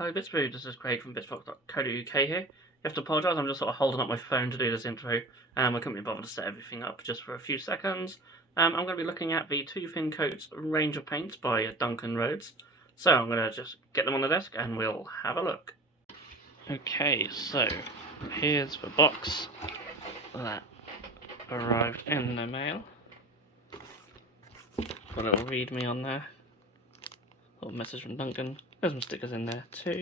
Hello Bitzbox, this is Craig from Bitzbox.co.uk here. You have to apologise, I'm just sort of holding up my phone to do this intro. I couldn't be bothered to set everything up just for a few seconds. I'm going to be looking at the Two Thin Coats range of paints by Duncan Rhodes. So I'm going to just get them on the desk and we'll have a look. Okay, so here's the box that arrived in the mail. Got a little readme on there. Little message from Duncan. There's some stickers in there too.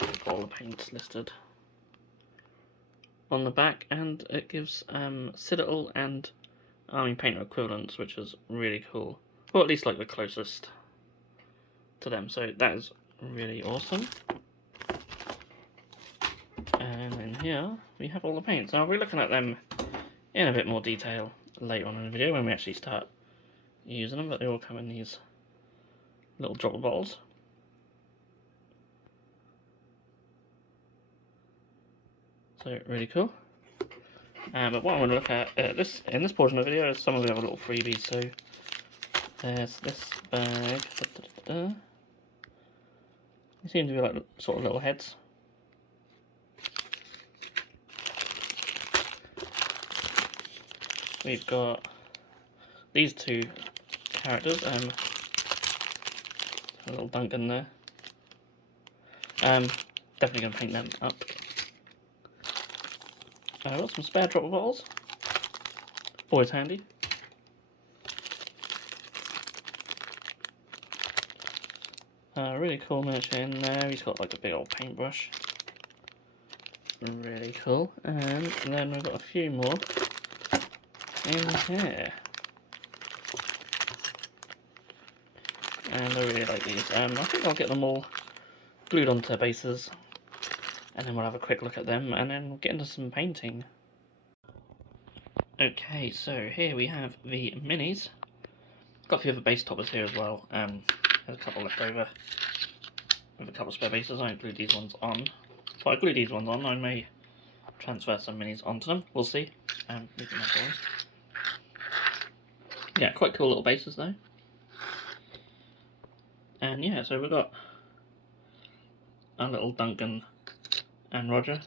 Got all the paints listed on the back, and it gives Citadel and Army Painter equivalents, which is really cool. Or at least like the closest to them, so that is really awesome. And in here we have all the paints. Now we're looking at them in a bit more detail later on in the video when we actually start using them, but they all come in these little dropper bottles. So really cool. But what I want to look at in this portion of the video is some of the other little freebies. So there's this bag. They seem to be like sort of little heads. We've got these two characters. A little Duncan there. Definitely going to paint them up. I've got some spare dropper bottles. Always handy. Really cool miniature in there. He's got like a big old paintbrush. Really cool. And then we've got a few more in here. And I really like these. I think I'll get them all glued onto bases, and then we'll have a quick look at them, and then we'll get into some painting. Okay, so here we have the minis. Got a few other base toppers here as well. There's a couple left over with a couple of spare bases. I glued these ones on. So I glued these ones on. I may transfer some minis onto them. We'll see. Yeah, quite cool little bases though. And yeah, so we've got a little Duncan and Roger,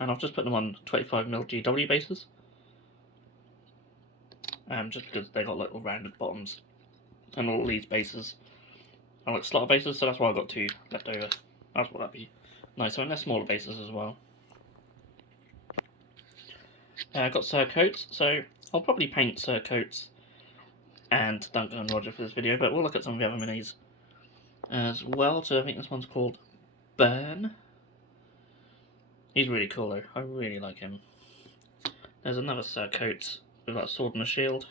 and I've just put them on 25mm GW bases, just because they got little rounded bottoms, and all these bases are like slot bases, so that's why I've got two left over. I thought that'd be nice, and they're smaller bases as well. I've got Sir Coates, so I'll probably paint Sir Coates and Duncan and Roger for this video, but we'll look at some of the other minis as well. So I think this one's called Burn. He's really cool though, I really like him. There's another Sir Coates with a sword and a shield.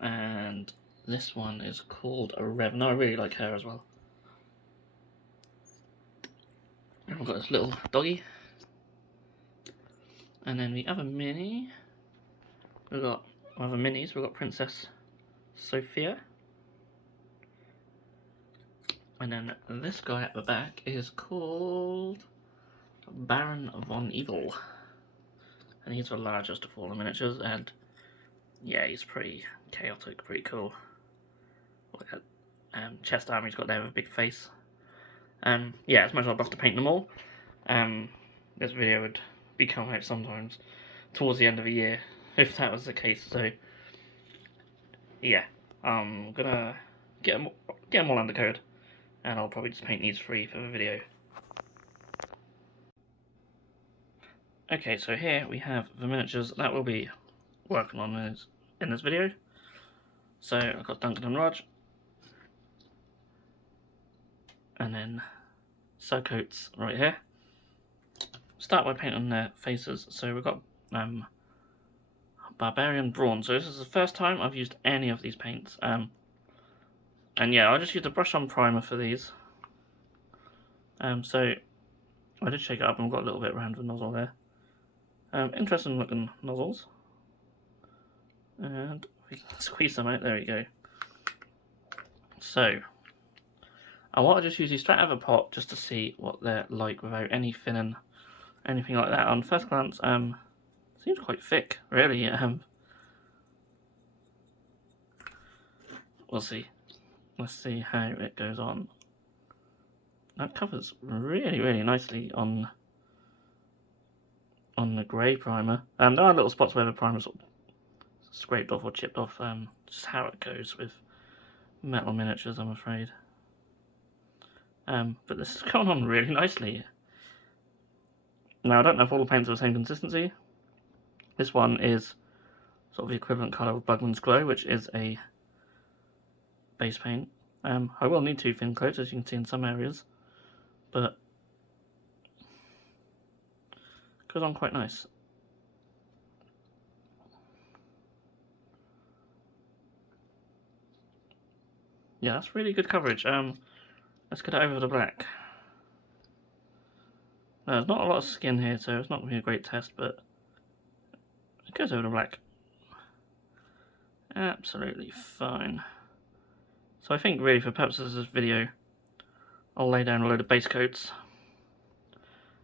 And this one is called a Rev. No, I really like her as well. And we've got this little doggy. And then the other mini, we've got other minis, we've got Princess Sophia. And then this guy at the back is called Baron von Evil. And he's the largest of all the miniatures, and yeah, he's pretty chaotic, pretty cool. Look at chest armor he's got there with a big face. Yeah, as much as I'd love to paint them all, this video would be coming out sometimes towards the end of the year, if that was the case. So yeah, I'm gonna get them all undercoated, and I'll probably just paint these three for the video. Okay, so here we have the miniatures that we'll be working on in this video. So I've got Duncan and Rog, and then Sir Coates right here. Start by painting their faces. So we've got Barbarian Brawn. So this is the first time I've used any of these paints. And yeah, I just used a brush-on primer for these. So I did shake it up and got a little bit around the nozzle there. Interesting looking nozzles. And we can squeeze them out, there we go. So I want to just use these straight out of a pot just to see what they're like without any thinning, anything like that. On first glance, seems quite thick, really. We'll see. Let's see how it goes on. That covers really, really nicely on the grey primer. There are little spots where the primer sort of scraped off or chipped off. Just how it goes with metal miniatures, I'm afraid. But this is going on really nicely. Now, I don't know if all the paints are the same consistency. This one is sort of the equivalent colour of Bugman's Glow, which is a base paint. I will need 2 thin coats, as you can see in some areas, but it goes on quite nice. Yeah, that's really good coverage. Let's get it over the black. Now, there's not a lot of skin here, so it's not going to be a great test, but it goes over the black absolutely fine. So I think really for purposes of this video, I'll lay down a load of base coats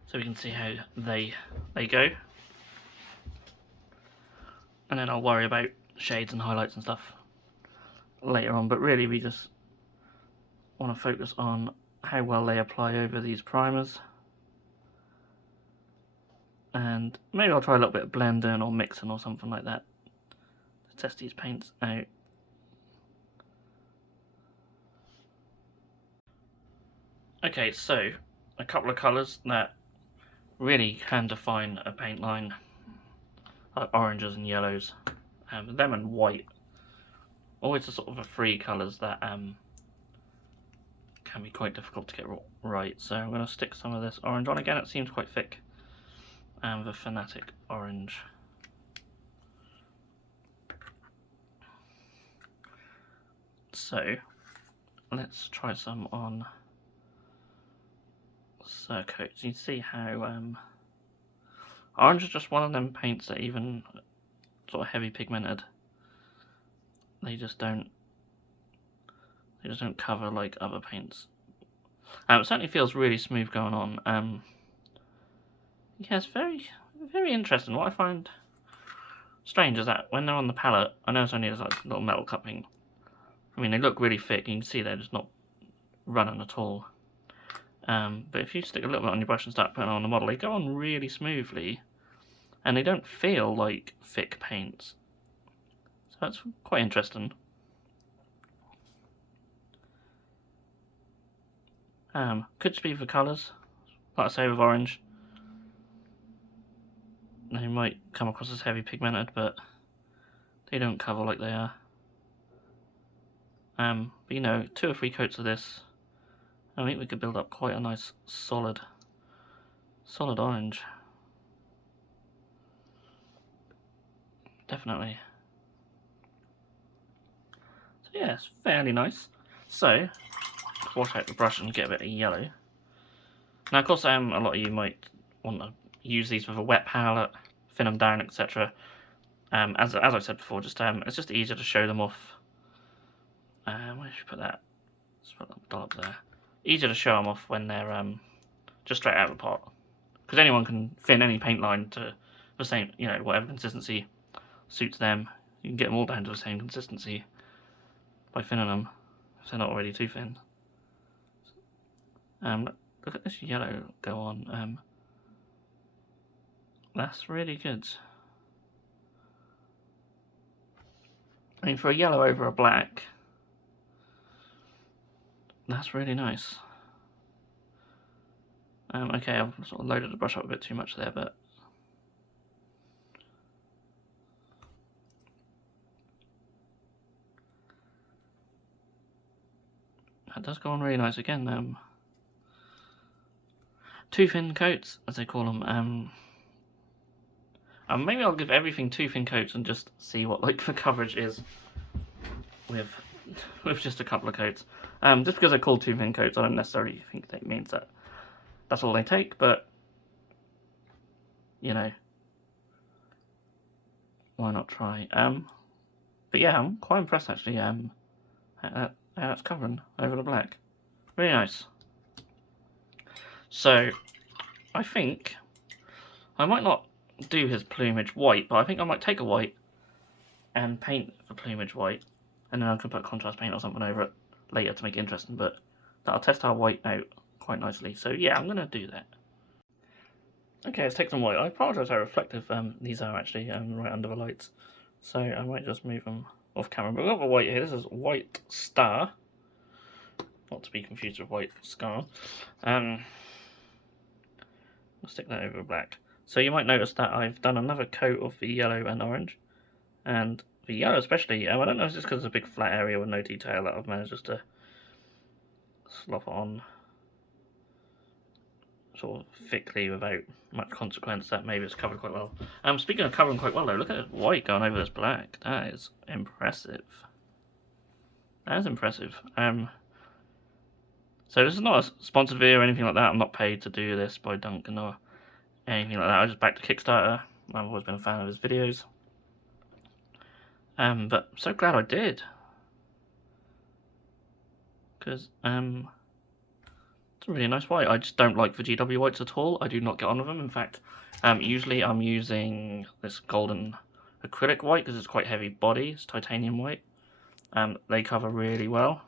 so we can see how they go. And then I'll worry about shades and highlights and stuff later on, but really we just want to focus on how well they apply over these primers. And maybe I'll try a little bit of blending or mixing or something like that to test these paints out. Okay, so a couple of colours that really can define a paint line, like oranges and yellows, them and white, always a sort of a 3 colours that can be quite difficult to get right. So I'm going to stick some of this orange on again. It seems quite thick. The Fanatic Orange. So let's try some on Surcoats. You can see how orange is just one of them paints that even sort of heavy pigmented, they just don't cover like other paints. It certainly feels really smooth going on. Yeah, it's very, very interesting. What I find strange is that when they're on the palette, I know it's only like a little metal cupping. I mean, they look really thick. You can see they're just not running at all. But if you stick a little bit on your brush and start putting on the model, they go on really smoothly, and they don't feel like thick paints. So that's quite interesting. Could just be for colours. Like I say with orange, they might come across as heavy pigmented, but they don't cover like they are. But you know, 2 or 3 coats of this, I think we could build up quite a nice solid orange. Definitely. So yeah, it's fairly nice. So wash out the brush and get a bit of yellow. Now, of course, a lot of you might want to use these with a wet palette, thin them down, etc. As I said before, it's just easier to show them off. Where should we put that? Let's put that dollop there. Easier to show them off when they're just straight out of the pot, because anyone can thin any paint line to the same, you know, whatever consistency suits them. You can get them all down to the same consistency by thinning them if they're not already too thin. Look at this yellow go on. That's really good. I mean, for a yellow over a black, that's really nice. Okay, I've sort of loaded the brush up a bit too much there, but that does go on really nice again. 2 thin coats, as they call them. Maybe I'll give everything 2 thin coats and just see what like the coverage is with just a couple of coats. Just because they're called 2 thin coats, I don't necessarily think that means that that's all they take, but you know, why not try? But yeah, I'm quite impressed actually. How that's covering over the black, really nice. So I think I might not do his plumage white, but I think I might take a white and paint the plumage white, and then I can put contrast paint or something over it later to make it interesting. But that'll test our white out quite nicely. So yeah, I'm gonna do that. Okay, let's take some white. I apologise how reflective these are actually right under the lights. So I might just move them off camera. But we've got the white here. This is White Star. Not to be confused with White Scar. I'll stick that over black. So you might notice that I've done another coat of the yellow and orange. And the yellow especially, I don't know if it's just because it's a big flat area with no detail that I've managed just to slop it on sort of thickly without much consequence. That maybe it's covered quite well. Speaking of covering quite well though, look at this white going over this black. That is impressive. That is impressive. So this is not a sponsored video or anything like that. I'm not paid to do this by Duncan or anything like that. I just backed to Kickstarter. I've always been a fan of his videos. But I'm so glad I did. Because, it's a really nice white. I just don't like the GW whites at all. I do not get on with them. In fact, usually I'm using this golden acrylic white because it's quite heavy body. It's titanium white. They cover really well.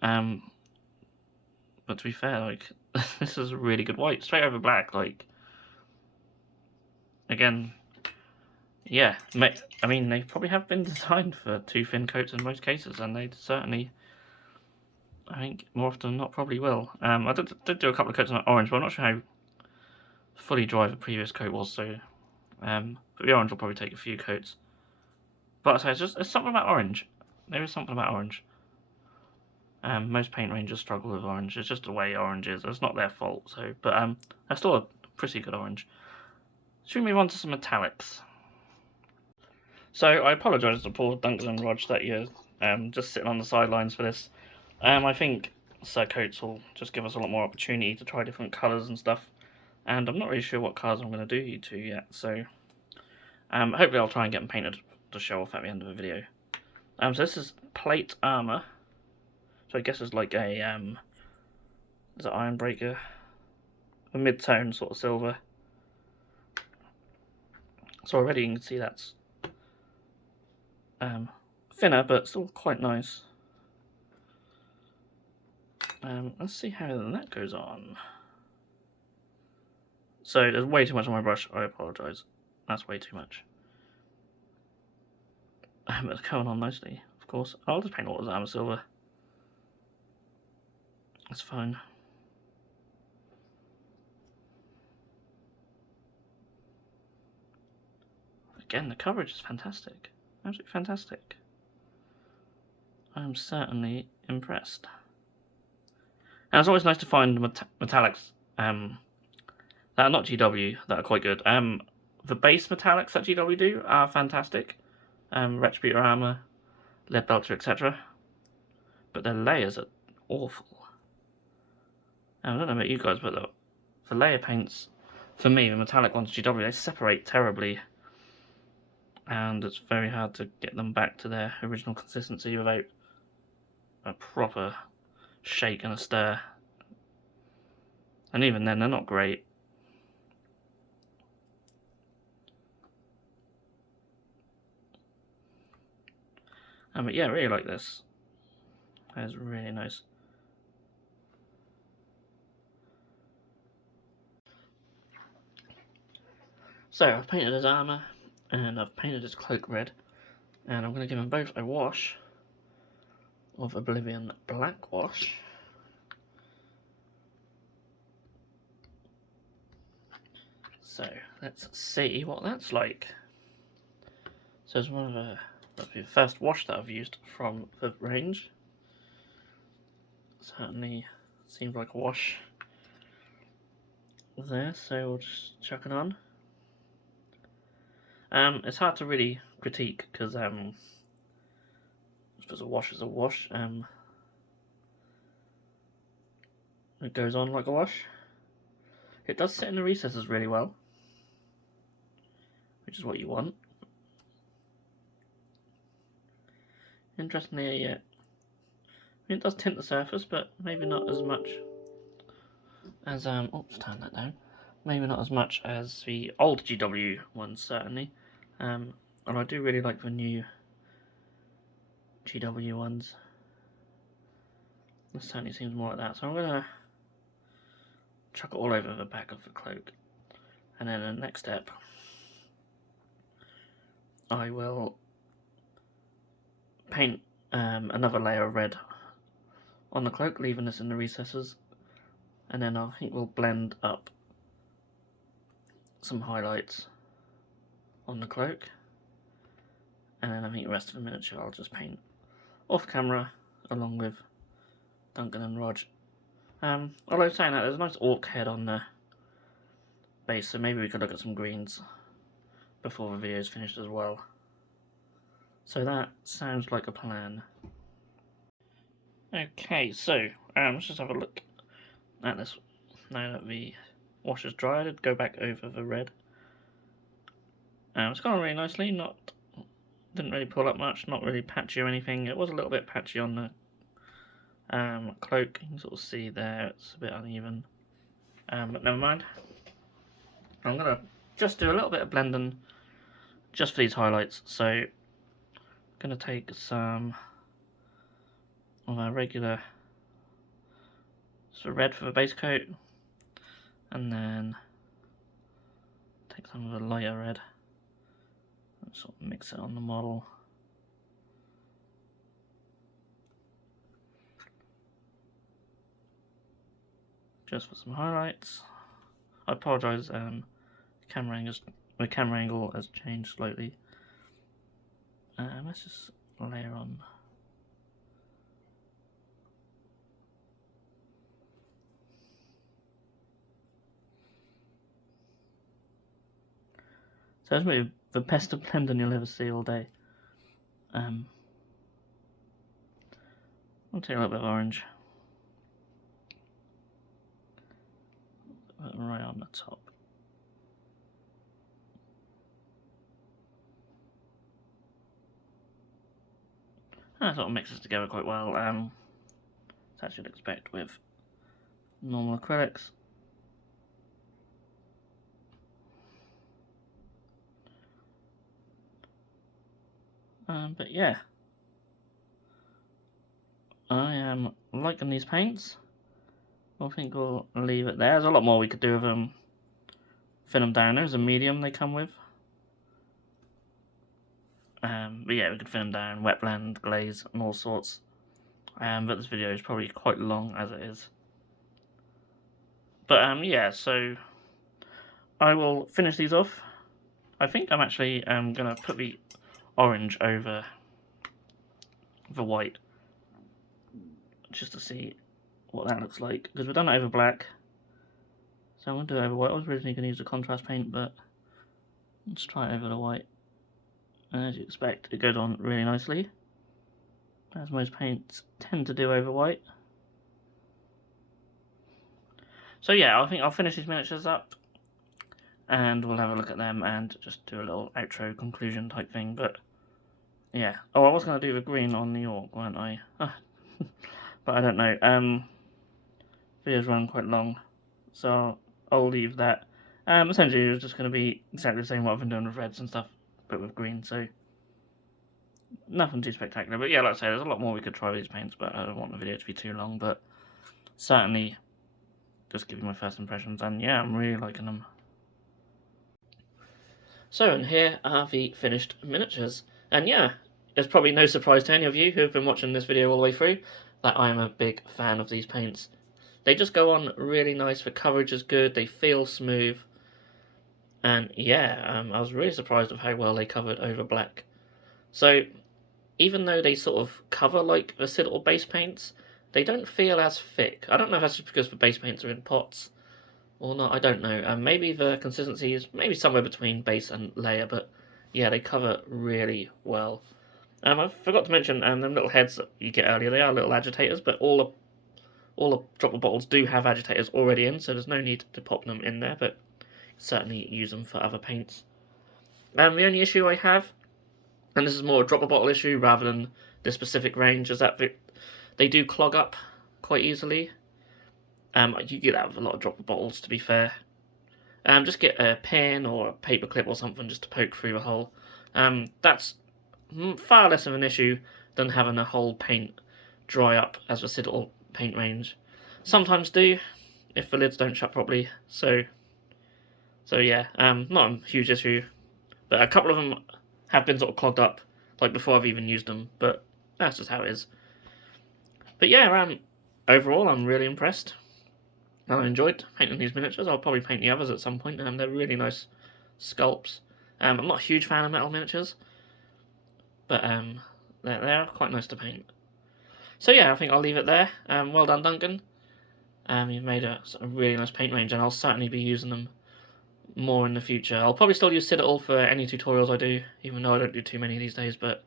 But to be fair, like, this is a really good white. Straight over black, like, again, yeah. I mean, they probably have been designed for two thin coats in most cases, and they certainly, I think, more often than not, probably will. I did do a couple of coats on orange, but I'm not sure how fully dry the previous coat was, so, but the orange will probably take a few coats. But I say, it's something about orange. There is something about orange. Most paint ranges struggle with orange. It's just the way orange is. It's not their fault. So, but that's still a pretty good orange. Should we move on to some metallics? So I apologise to poor Duncan and Rog that you're just sitting on the sidelines for this. I think Coats will just give us a lot more opportunity to try different colours and stuff. And I'm not really sure what colours I'm going to do you two yet. So hopefully I'll try and get them painted to show off at the end of the video. So this is plate armour. So I guess it's like a is it Iron Breaker? A mid-tone sort of silver. So already you can see that's thinner, but still quite nice. Let's see how that goes on. So there's way too much on my brush. I apologise. That's way too much. It's going on nicely, of course. I'll just paint all as armor silver. That's fine. Again, the coverage is fantastic. Absolutely fantastic. I'm certainly impressed. And it's always nice to find metallics that are not GW that are quite good. The base metallics that GW do are fantastic. Retributor armor, lead belcher, etc. But their layers are awful. I don't know about you guys, but the layer paints, for me, the metallic ones GW, they separate terribly. And it's very hard to get them back to their original consistency without a proper shake and a stir. And even then, they're not great. But yeah, I really like this. That is really nice. So I've painted his armour, and I've painted his cloak red, and I'm going to give them both a wash of Oblivion Black Wash. So let's see what that's like. So it's one of the first wash that I've used from the range. Certainly seems like a wash there, so we'll just chuck it on. It's hard to really critique because I suppose a wash is a wash. It goes on like a wash. It does sit in the recesses really well, which is what you want. Interestingly, yeah, I mean, it does tint the surface, but maybe not as much as oops, turn that down. Maybe not as much as the old GW ones, certainly. And I do really like the new GW ones. This certainly seems more like that. So I'm going to chuck it all over the back of the cloak. And then the next step, I will paint another layer of red on the cloak, leaving this in the recesses. And then I think we'll blend up some highlights on the cloak. And then I think the rest of the miniature I'll just paint off camera along with Duncan and Rog. Although saying that, there's a nice orc head on the base, so maybe we could look at some greens before the video is finished as well. So that sounds like a plan. Okay, so let's just have a look at this now that the wash is dried. I'd go back over the red. It's gone really nicely. Didn't really pull up much. Not really patchy or anything. It was a little bit patchy on the cloak. You can sort of see there it's a bit uneven. But never mind. I'm gonna just do a little bit of blending just for these highlights. So I'm gonna take some of our regular sort of red for the base coat, and then take some of the lighter red and sort of mix it on the model. Just for some highlights. I apologise, the camera angle has changed slightly. Let's just layer on. So that's really the best of blending you'll ever see all day. I'll take a little bit of orange. Right on the top. That sort of mixes together quite well, as you'd expect with normal acrylics. But yeah, I am liking these paints. I think we'll leave it there. There's a lot more we could do with them. Thin them down. There's a medium they come with. But yeah, we could thin them down, wet blend, glaze, and all sorts. But this video is probably quite long as it is. But yeah, so I will finish these off. I think I'm actually gonna put the orange over the white, just to see what that looks like, because we've done it over black, so I'm going to do it over white. I was originally going to use a contrast paint, but let's try it over the white. And as you expect, it goes on really nicely, as most paints tend to do over white. So yeah, I think I'll finish these miniatures up and we'll have a look at them and just do a little outro conclusion type thing. But yeah, oh, I was going to do the green on the orc, weren't I? But I don't know. Video's running quite long, so I'll leave that. Essentially it's just going to be exactly the same what I've been doing with reds and stuff, but with green, so nothing too spectacular. But yeah, like I say, there's a lot more we could try with these paints, but I don't want the video to be too long. But certainly just giving my first impressions, and yeah, I'm really liking them. So, and here are the finished miniatures, and yeah, it's probably no surprise to any of you who have been watching this video all the way through that I am a big fan of these paints. They just go on really nice, the coverage is good, they feel smooth, and yeah, I was really surprised with how well they covered over black. So, even though they sort of cover like the Citadel base paints, they don't feel as thick. I don't know if that's just because the base paints are in pots or not, I don't know. Maybe the consistency is maybe somewhere between base and layer, but yeah, they cover really well. I forgot to mention them little heads that you get earlier, they are little agitators, but all the dropper bottles do have agitators already in, so there's no need to pop them in there, but certainly use them for other paints. The only issue I have, and this is more a dropper bottle issue rather than this specific range, is that they do clog up quite easily. You get that with a lot of dropper bottles, to be fair. Just get a pen or a paper clip or something just to poke through the hole. That's far less of an issue than having a whole paint dry up as the Citadel paint range. Sometimes do, if the lids don't shut properly. So yeah, not a huge issue, but a couple of them have been sort of clogged up, like before I've even used them, but that's just how it is. But yeah, overall I'm really impressed. I enjoyed painting these miniatures. I'll probably paint the others at some point. They're really nice sculpts. I'm not a huge fan of metal miniatures, but they're quite nice to paint. So yeah, I think I'll leave it there. Well done, Duncan. You've made a really nice paint range, and I'll certainly be using them more in the future. I'll probably still use Citadel for any tutorials I do, even though I don't do too many these days, but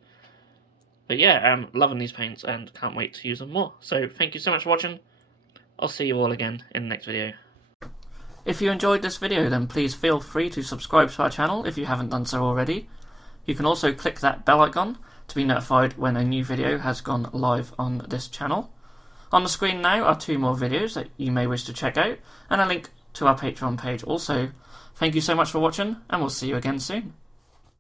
yeah, loving these paints and can't wait to use them more. So thank you so much for watching. I'll see you all again in the next video. If you enjoyed this video, then please feel free to subscribe to our channel if you haven't done so already. You can also click that bell icon to be notified when a new video has gone live on this channel. On the screen now are 2 more videos that you may wish to check out, and a link to our Patreon page also. Thank you so much for watching, and we'll see you again soon.